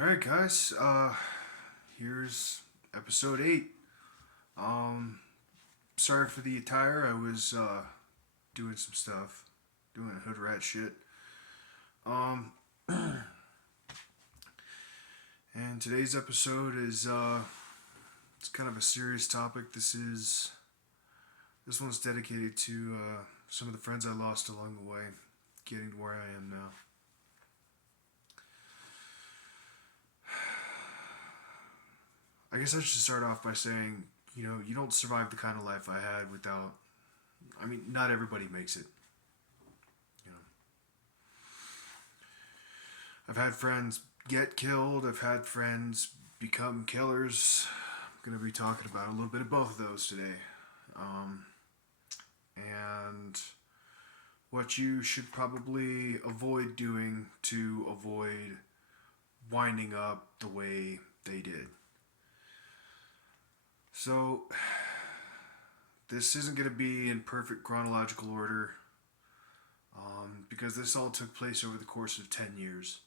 Alright, guys, here's episode 8. Um, Sorry for the attire. I was, doing some stuff, doing hood rat shit. Um, and today's episode is, it's kind of a serious topic. This one's dedicated to, some of the friends I lost along the way, getting to where I am now. I guess I should start off by saying, you don't survive the kind of life I had without. I mean, not everybody makes it. You know, I've had friends get killed. I've had friends become killers. I'm gonna be talking about a little bit of both of those today, and what you should probably avoid doing to avoid winding up the way they did. So, this isn't going to be in perfect chronological order because this all took place over the course of 10 years.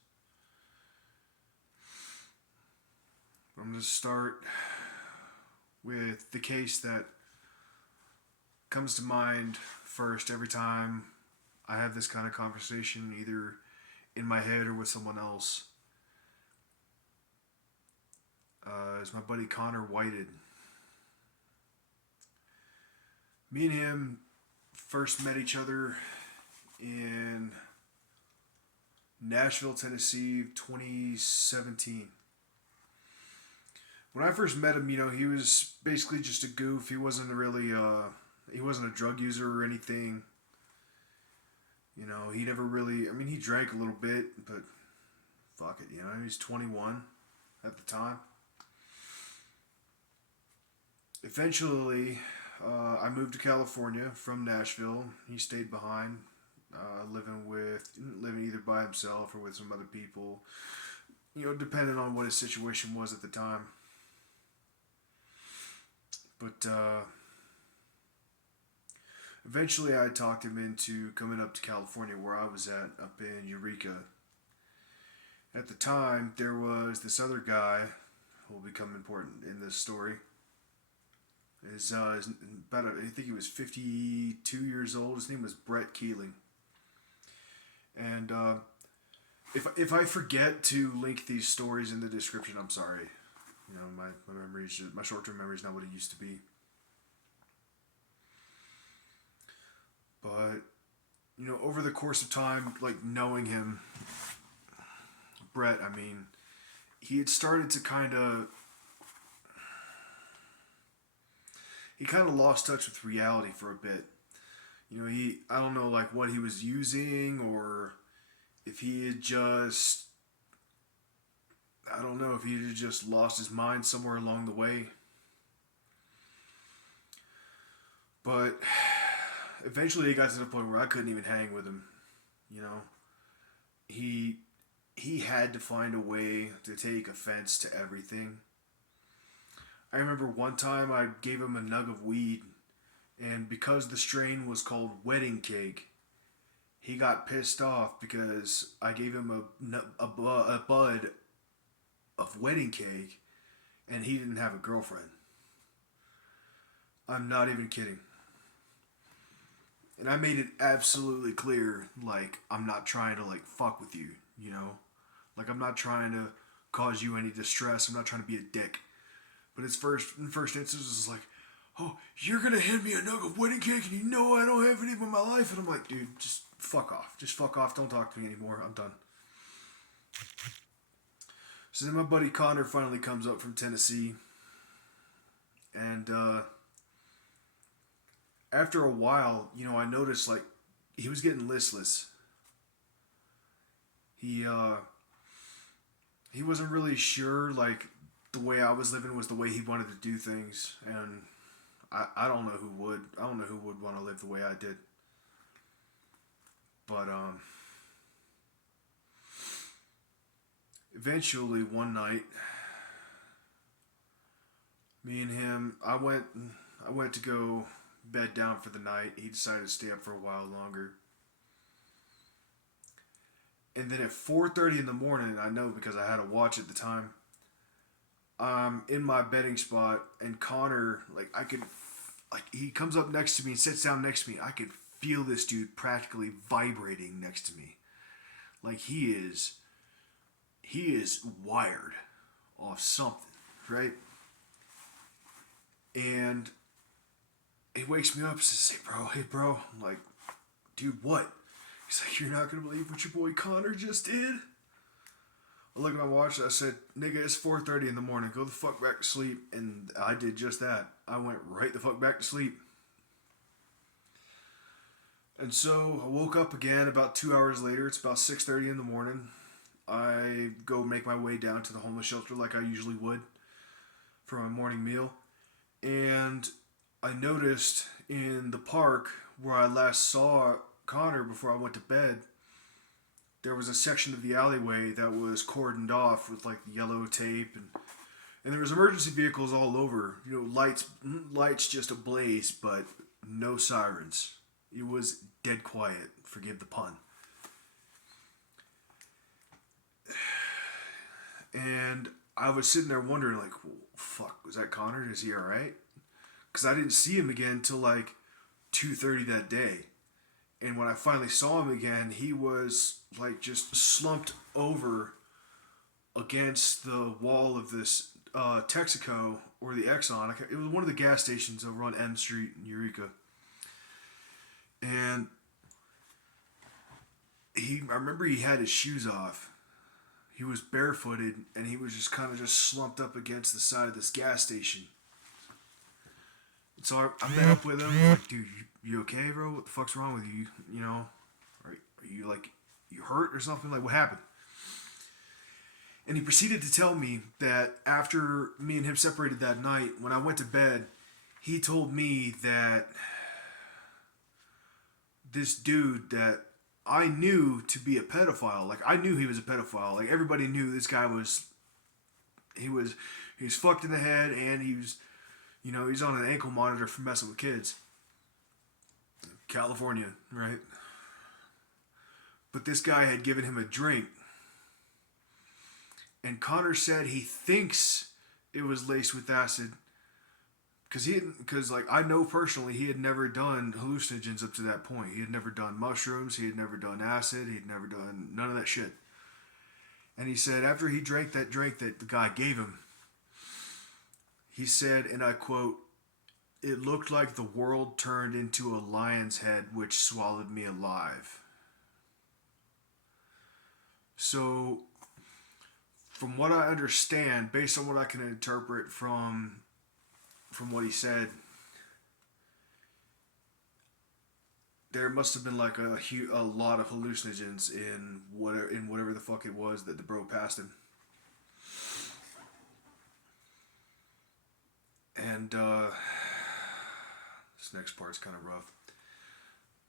I'm going to start with the case that comes to mind first every time I have this kind of conversation, either in my head or with someone else. Is my buddy Connor Whited. Me and him first met each other in Nashville, Tennessee, 2017. When I first met him, he was basically just a goof. He wasn't really, he wasn't a drug user or anything. He never really, he drank a little bit, but fuck it, he was 21 at the time. Eventually, I moved to California from Nashville. He stayed behind, living either by himself or with some other people. Depending on what his situation was at the time. But eventually, I talked him into coming up to California, where I was at, up in Eureka. At the time, there was this other guy who will become important in this story. I think he was 52 years old. His name was Brett Keeling. And if I forget to link these stories in the description, I'm sorry. My memory's my short term memory is not what it used to be. But over the course of time, like knowing him, Brett, he had started to he kind of lost touch with reality for a bit. I don't know like what he was using, or if he had just, I don't know if he had just lost his mind somewhere along the way. But eventually he got to the point where I couldn't even hang with him. You know, he he had to find a way to take offense to everything. I remember one time I gave him a nug of weed, and because the strain was called wedding cake, he got pissed off because I gave him a bud of wedding cake, and he didn't have a girlfriend. I'm not even kidding. And I made it absolutely clear, like, I'm not trying to, like, fuck with you, you know? Like, I'm not trying to cause you any distress. I'm not trying to be a dick. But in first instance, it's like, oh, you're gonna hand me a nug of wedding cake and you know I don't have any in my life? And I'm like, dude, just fuck off. Just fuck off. Don't talk to me anymore. I'm done. So then my buddy Connor finally comes up from Tennessee. And, after a while, I noticed, like, he was getting listless. He, he wasn't really sure, like, the way I was living was the way he wanted to do things. And I don't know who would. I don't know who would want to live the way I did. But, eventually, one night, me and him, I went to go bed down for the night. He decided to stay up for a while longer. And then at 4:30 in the morning, I know because I had a watch at the time, I'm in my bedding spot, and Connor, like, I could, like, he comes up next to me and sits down next to me. I could feel this dude practically vibrating next to me. Like, he is wired off something, right? And he wakes me up and says, hey bro. I'm like, dude, what? He's like, you're not gonna believe what your boy Connor just did? I look at my watch and I said, nigga, it's 4:30 in the morning. Go the fuck back to sleep. And I did just that. I went right the fuck back to sleep. And so I woke up again about 2 hours later. It's about 6:30 in the morning. I go make my way down to the homeless shelter like I usually would for my morning meal. And I noticed in the park where I last saw Connor before I went to bed, there was a section of the alleyway that was cordoned off with like yellow tape, and there was emergency vehicles all over. You know, lights just ablaze, but no sirens. It was dead quiet. Forgive the pun. And I was sitting there wondering, like, well, fuck, was that Connor? Is he all right? Because I didn't see him again till like 2:30 that day. And when I finally saw him again, he was like just slumped over against the wall of this Texaco or the Exxon. It was one of the gas stations over on M Street in Eureka. And I remember he had his shoes off. He was barefooted, and he was just kind of just slumped up against the side of this gas station. And so I met up with him. I was like, dude, you okay, bro? What the fuck's wrong with you? You know, are you like, you hurt or something? Like, what happened? And he proceeded to tell me that after me and him separated that night, when I went to bed, he told me that this dude that I knew to be a pedophile, like I knew he was a pedophile. Like everybody knew this guy was, he was fucked in the head, and he was, you know, he's on an ankle monitor for messing with kids. California, right? But this guy had given him a drink. And Connor said he thinks it was laced with acid. Because like I know personally he had never done hallucinogens up to that point. He had never done mushrooms. He had never done acid. He had never done none of that shit. And he said after he drank that drink that the guy gave him, he said, and I quote, "It looked like the world turned into a lion's head which swallowed me alive." So, from what I understand, based on what I can interpret from what he said, there must have been like a lot of hallucinogens in whatever the fuck it was that the bro passed him. And this next part's kind of rough.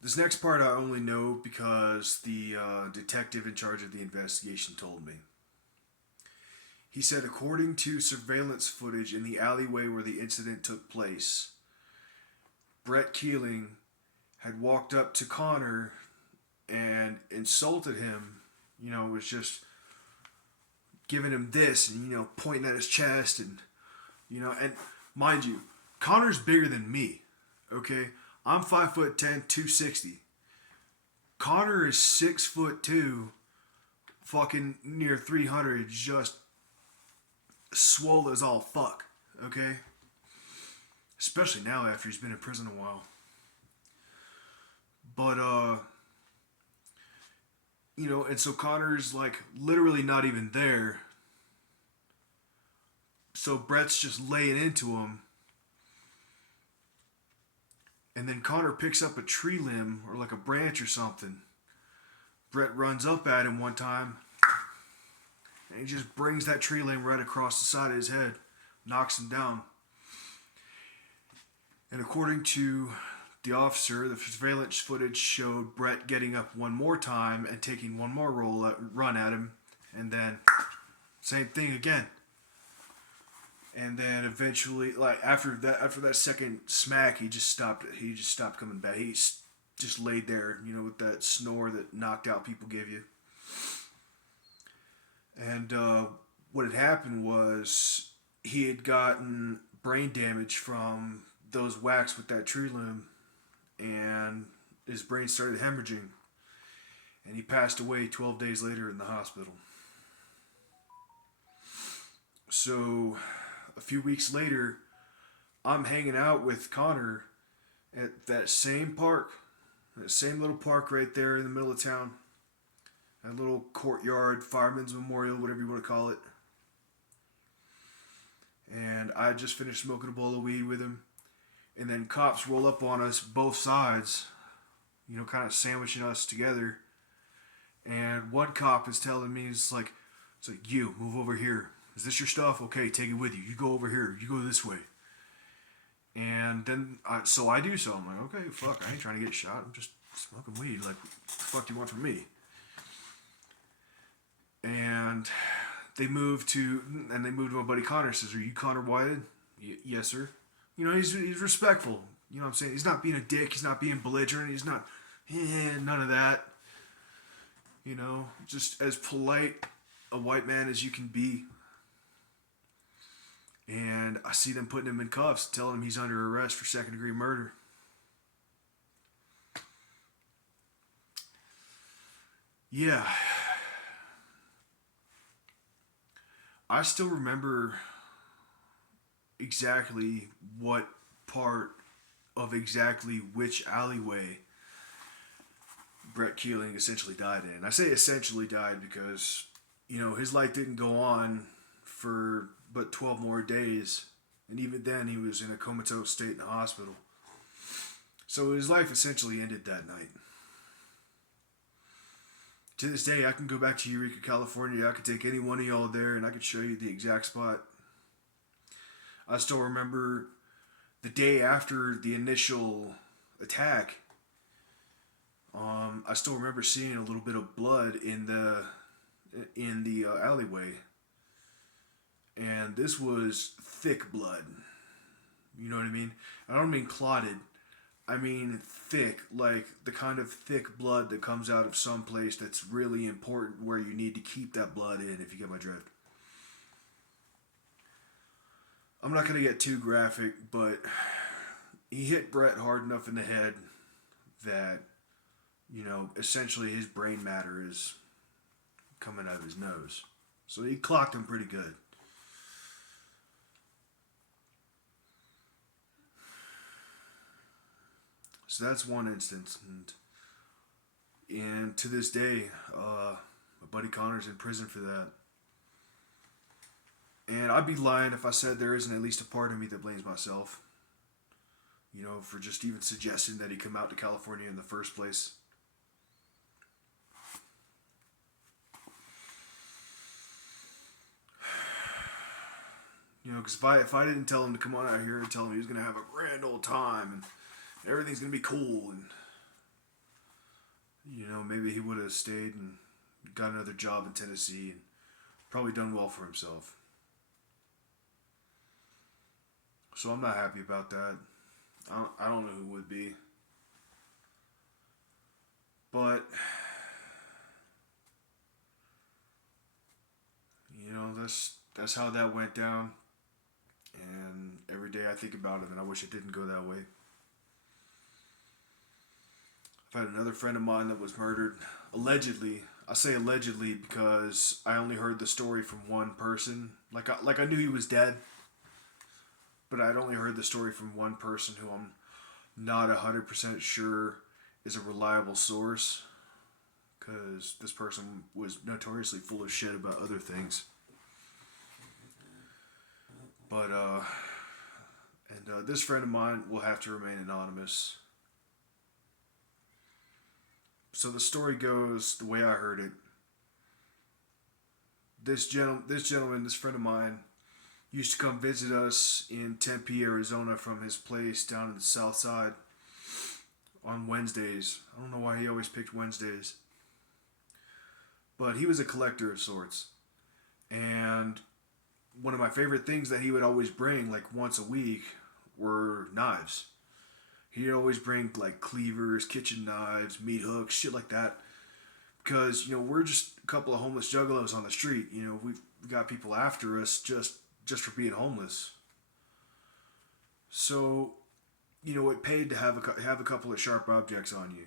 This next part I only know because the detective in charge of the investigation told me. He said, according to surveillance footage in the alleyway where the incident took place, Brett Keeling had walked up to Connor and insulted him, you know, was just giving him this and, you know, pointing at his chest and, you know, and mind you, Connor's bigger than me, okay? I'm 5'10", 260. Connor is 6'2", fucking near 300, just swole as all fuck, okay? Especially now after he's been in prison a while. But, you know, and so Connor's like literally not even there. So Brett's just laying into him. And then Connor picks up a tree limb or like a branch or something. Brett runs up at him one time. And he just brings that tree limb right across the side of his head. Knocks him down. And according to the officer, the surveillance footage showed Brett getting up one more time and taking one more run at him. And then, same thing again. And then eventually, like after that second smack, he just stopped coming back. He just laid there, you know, with that snore that knocked out people give you. And what had happened was he had gotten brain damage from those whacks with that tree limb, and his brain started hemorrhaging, and he passed away 12 days later in the hospital. So a few weeks later, I'm hanging out with Connor at that same park, that same little park right there in the middle of town. That little courtyard, Fireman's Memorial, whatever you want to call it. And I just finished smoking a bowl of weed with him. And then cops roll up on us, both sides, kind of sandwiching us together. And one cop is telling me, it's like, you, move over here. Is this your stuff? Okay, take it with you. You go over here. You go this way. And then, so I do so. I'm like, okay, fuck, I ain't trying to get shot. I'm just smoking weed. Like, what the fuck do you want from me? And they moved to my buddy Connor. Says, are you Connor Whited? Yes, sir. He's respectful. You know what I'm saying? He's not being a dick. He's not being belligerent. He's not, none of that. Just as polite a white man as you can be. And I see them putting him in cuffs, telling him he's under arrest for second-degree murder. Yeah. I still remember exactly what part of exactly which alleyway Brett Keeling essentially died in. I say essentially died because, his life didn't go on for but 12 more days. And even then, he was in a comatose state in the hospital. So his life essentially ended that night. To this day, I can go back to Eureka, California. I could take any one of y'all there and I could show you the exact spot. I still remember the day after the initial attack. I still remember seeing a little bit of blood in the alleyway. And this was thick blood. You know what I mean? I don't mean clotted. I mean thick, like the kind of thick blood that comes out of some place that's really important where you need to keep that blood in, if you get my drift. I'm not going to get too graphic, but he hit Brett hard enough in the head that, essentially his brain matter is coming out of his nose. So he clocked him pretty good. So that's one instance, and to this day, my buddy Connor's in prison for that. And I'd be lying if I said there isn't at least a part of me that blames myself, for just even suggesting that he come out to California in the first place. Because if I didn't tell him to come on out here and tell him he was going to have a grand old time and everything's going to be cool, and, maybe he would have stayed and got another job in Tennessee and probably done well for himself. So I'm not happy about that. I don't know who would be. But, that's how that went down. And every day I think about it and I wish it didn't go that way. I've had another friend of mine that was murdered, allegedly. I say allegedly because I only heard the story from one person. Like I knew he was dead, but I'd only heard the story from one person who I'm not 100% sure is a reliable source, because this person was notoriously full of shit about other things. But, this friend of mine will have to remain anonymous. So the story goes the way I heard it. This gentleman, this friend of mine, used to come visit us in Tempe, Arizona from his place down in the south side on Wednesdays. I don't know why he always picked Wednesdays. But he was a collector of sorts. And one of my favorite things that he would always bring, like once a week, were knives. He'd always bring like cleavers, kitchen knives, meat hooks, shit like that. because we're just a couple of homeless juggalos on the street. We've got people after us just for being homeless. So it paid to have a couple of sharp objects on you.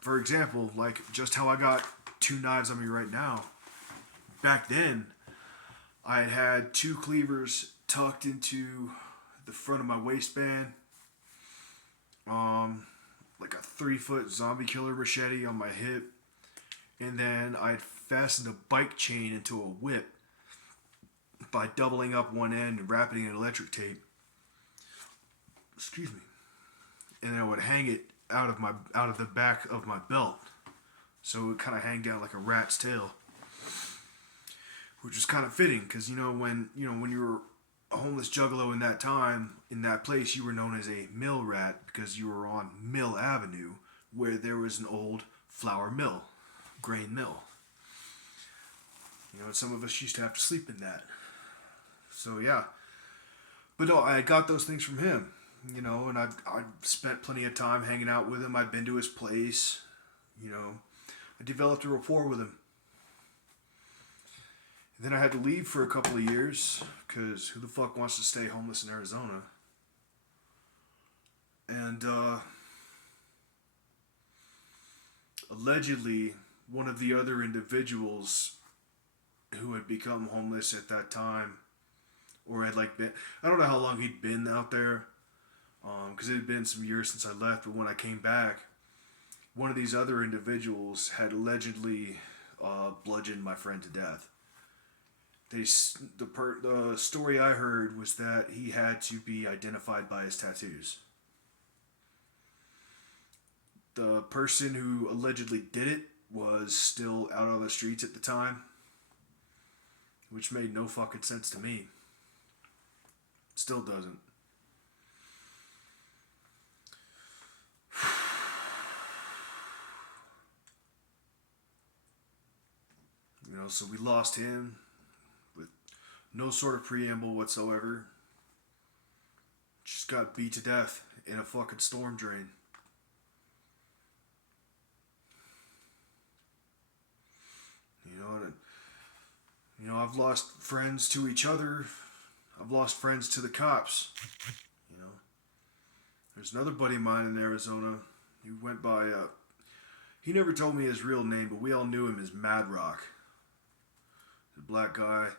For example, like just how I got 2 knives on me right now. Back then, I had 2 cleavers tucked into the front of my waistband. Like a 3-foot zombie killer machete on my hip. And then I'd fastened a bike chain into a whip by doubling up one end and wrapping it in electric tape. Excuse me. And then I would hang it out of the back of my belt, so it would kind of hang down like a rat's tail, which was kind of fitting because when you were a homeless juggalo in that time, in that place, you were known as a mill rat because you were on Mill Avenue, where there was an old flour mill, grain mill. And some of us used to have to sleep in that. So yeah, but no, I got those things from him. And I spent plenty of time hanging out with him. I'd been to his place. I developed a rapport with him. And then I had to leave for a couple of years because who the fuck wants to stay homeless in Arizona? And allegedly, one of the other individuals who had become homeless at that time, or had been, I don't know how long he'd been out there. Because it had been some years since I left, but when I came back, one of these other individuals had allegedly bludgeoned my friend to death. The story I heard was that he had to be identified by his tattoos. The person who allegedly did it was still out on the streets at the time, which made no fucking sense to me. Still doesn't. So we lost him with no sort of preamble whatsoever. Just got beat to death in a fucking storm drain. I've lost friends to each other. I've lost friends to the cops. There's another buddy of mine in Arizona who went by, he never told me his real name, but we all knew him as Mad Rock. A black guy.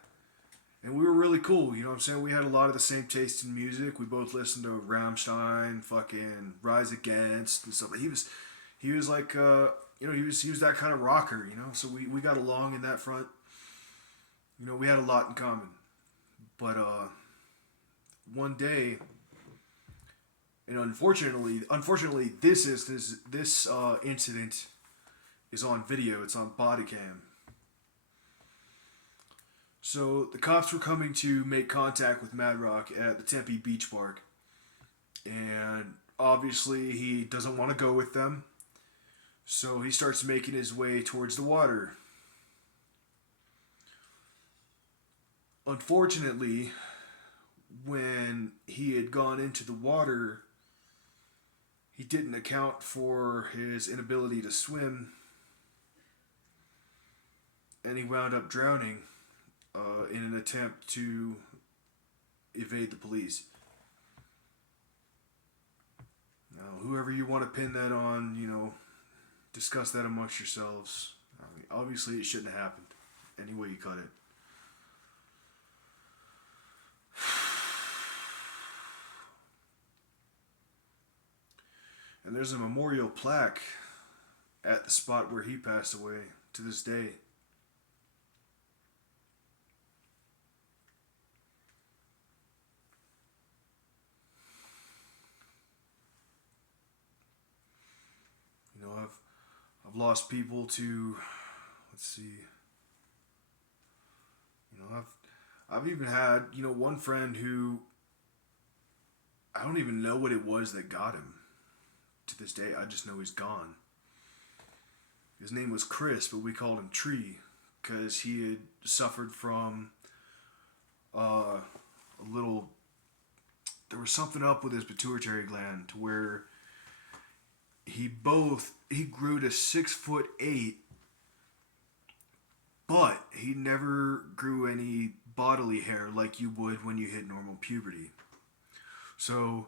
And we were really cool, you know what I'm saying? We had a lot of the same taste in music. We both listened to Rammstein, fucking Rise Against and stuff. He was like, he was that kind of rocker, So we got along in that front. We had a lot in common. But one day, unfortunately, this incident is on video. It's on body cam. So the cops were coming to make contact with Mad Rock at the Tempe Beach Park. And obviously he doesn't want to go with them. So he starts making his way towards the water. Unfortunately, when he had gone into the water, he didn't account for his inability to swim. And he wound up drowning. In an attempt to evade the police. Now, whoever you want to pin that on, discuss that amongst yourselves. Obviously, it shouldn't have happened. Any way you cut it. And there's a memorial plaque at the spot where he passed away to this day. I've lost people to, let's see, I've even had, one friend who, I don't even know what it was that got him. To this day, I just know he's gone. His name was Chris, but we called him Tree, because he had suffered from there was something up with his pituitary gland to where he grew to 6'8" but he never grew any bodily hair like you would when you hit normal puberty. So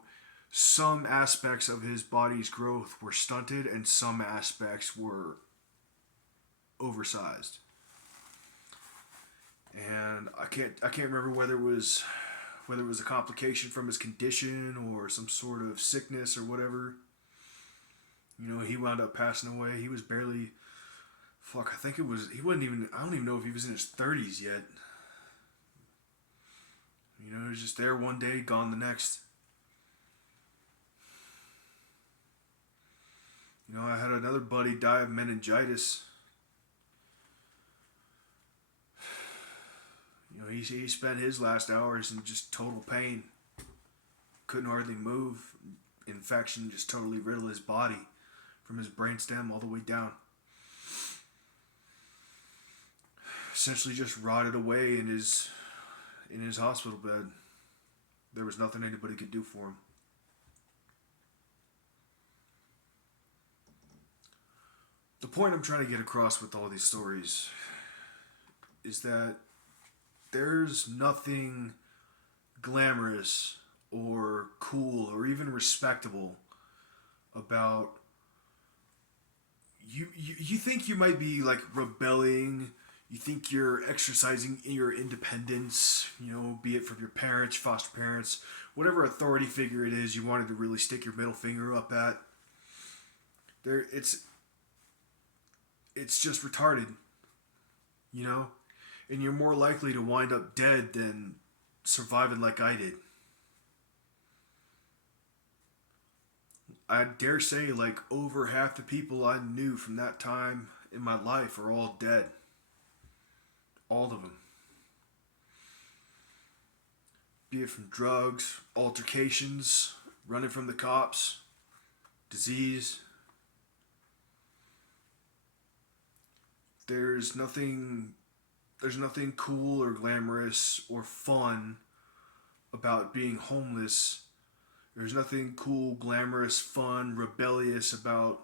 some aspects of his body's growth were stunted and some aspects were oversized. And I can't remember whether it was a complication from his condition or some sort of sickness or whatever. He wound up passing away. He was barely, fuck, I think it was, he wasn't even, I don't even know if he was in his 30s yet. He was just there one day, gone the next. I had another buddy die of meningitis. He spent his last hours in just total pain. Couldn't hardly move. Infection just totally riddled his body from his brainstem all the way down. Essentially just rotted away in his hospital bed. There was nothing anybody could do for him. The point I'm trying to get across with all these stories is that there's nothing glamorous or cool or even respectable about you think you might be like rebelling, you think you're exercising your independence, be it from your parents, foster parents, whatever authority figure it is you wanted to really stick your middle finger up at. It's just retarded, and you're more likely to wind up dead than surviving like I did. I dare say like over half the people I knew from that time in my life are all dead. All of them. Be it from drugs, altercations, running from the cops, disease. There's nothing cool or glamorous or fun about being homeless. There's nothing cool, glamorous, fun, rebellious about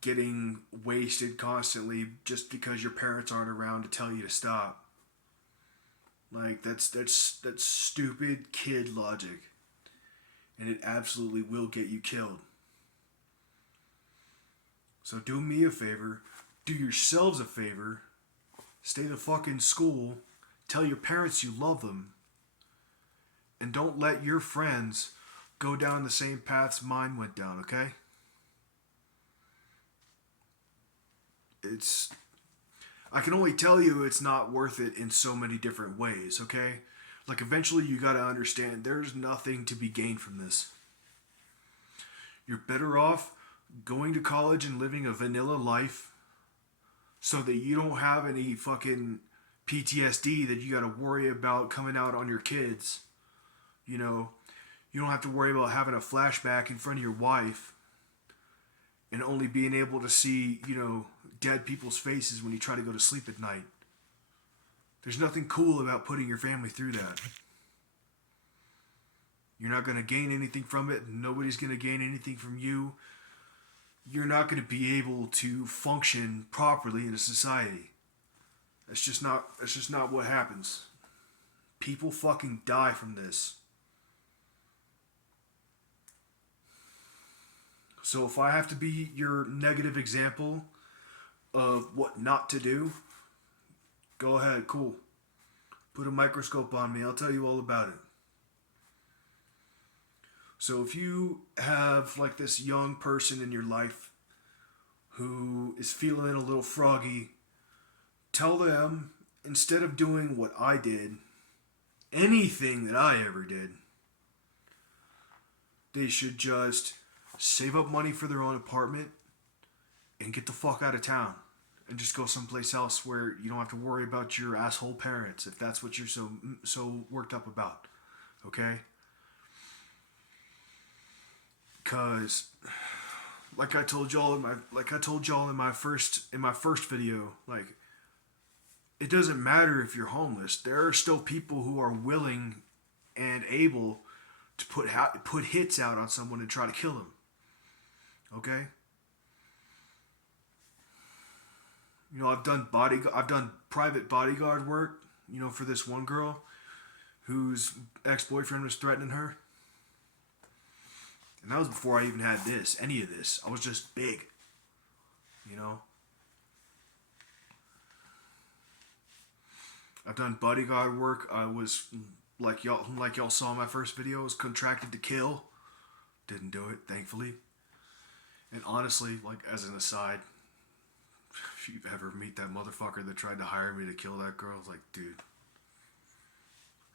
getting wasted constantly just because your parents aren't around to tell you to stop. Like that's stupid kid logic. And it absolutely will get you killed. So do me a favor, do yourselves a favor, stay the fuck in school, tell your parents you love them, and don't let your friends go down the same paths mine went down, okay? I can only tell you it's not worth it in so many different ways, okay? Like eventually you gotta understand there's nothing to be gained from this. You're better off going to college and living a vanilla life so that you don't have any fucking PTSD that you gotta worry about coming out on your kids. You don't have to worry about having a flashback in front of your wife and only being able to see, dead people's faces when you try to go to sleep at night. There's nothing cool about putting your family through that. You're not going to gain anything from it. Nobody's going to gain anything from you. You're not going to be able to function properly in a society. That's just not what happens. People fucking die from this. So if I have to be your negative example of what not to do, go ahead, cool. Put a microscope on me, I'll tell you all about it. So if you have like this young person in your life who is feeling a little froggy, tell them instead of doing what I did, anything that I ever did, they should just save up money for their own apartment and get the fuck out of town and just go someplace else where you don't have to worry about your asshole parents if that's what you're so worked up about. Okay? Cause like I told y'all in my first video, like it doesn't matter if you're homeless. There are still people who are willing and able to put hits out on someone and try to kill them. Okay? You know, I've done private bodyguard work, you know, for this one girl whose ex-boyfriend was threatening her. And that was before I even had any of this. I was just big, you know. I've done bodyguard work. I was like y'all saw in my first video, I was contracted to kill. Didn't do it, thankfully. And honestly, like as an aside, if you ever meet that motherfucker that tried to hire me to kill that girl, it's like, dude,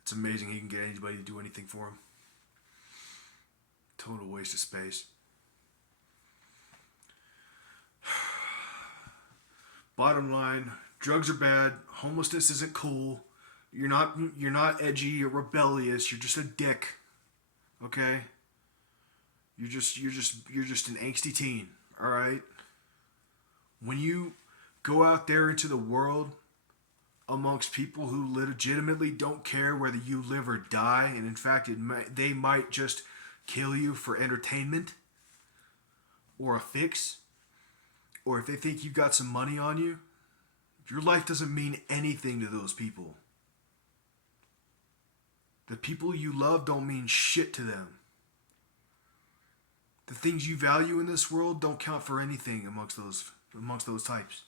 it's amazing he can get anybody to do anything for him. Total waste of space. Bottom line, drugs are bad. Homelessness isn't cool. You're not edgy or rebellious. You're just a dick. Okay? You're just an angsty teen. All right? When you go out there into the world amongst people who legitimately don't care whether you live or die, and in fact, they might just kill you for entertainment or a fix, or if they think you've got some money on you, your life doesn't mean anything to those people. The people you love don't mean shit to them. The things you value in this world don't count for anything amongst those types.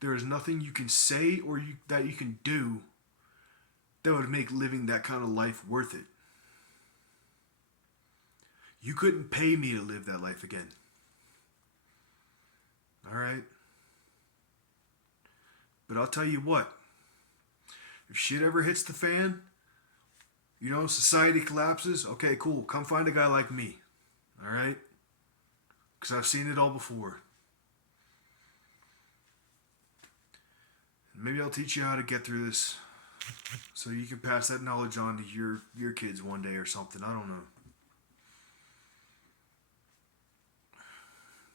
There is nothing you can say or that you can do that would make living that kind of life worth it. You couldn't pay me to live that life again. Alright? But I'll tell you what. If shit ever hits the fan, you know, society collapses, okay, cool. Come find a guy like me. Alright? Because I've seen it all before. Maybe I'll teach you how to get through this so you can pass that knowledge on to your kids one day or something. I don't know.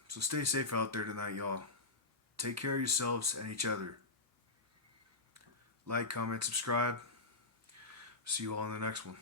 So stay safe out there tonight, y'all. Take care of yourselves and each other. Like, comment, subscribe. See you all in the next one.